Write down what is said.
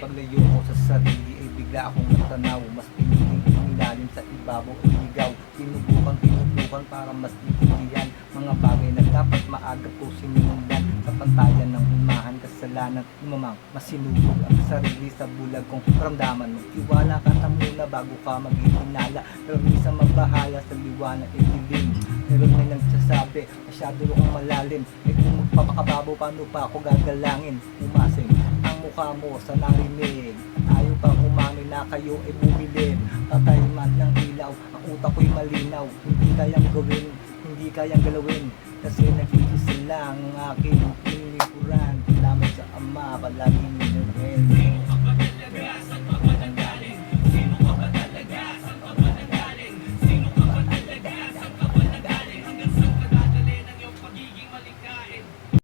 Paglayo ko sa sarili ay bigla akong natanaw. Mas piniling umilalim sa ibabaw ay ligaw. Tinubukan para mas itindihan mga bagay na dapat maaga ko sinundan. Sa pantayan ng umahan kasalanan umamang masinubog ang sarili sa bulag kong ramdaman mo. Iwala ka na muna bago ka mag-itinala. Pero minsan mabahala sa liwanag ay dilim. Meron may nagsasabi masyado akong malalim. Eh kung magpapakababaw paano pa ako gagalangin? Umasing ang mukha mo sa narinig. Ayaw pang umamin na kayo ay bumilin. Patay man ng ilaw, ang utak ko'y malinaw. Hindi kayang gawin, hindi kayang galawin. Kasi nag-iisa lang ang aking pinilikuran. Salamat sa Ama, palaging nilagay.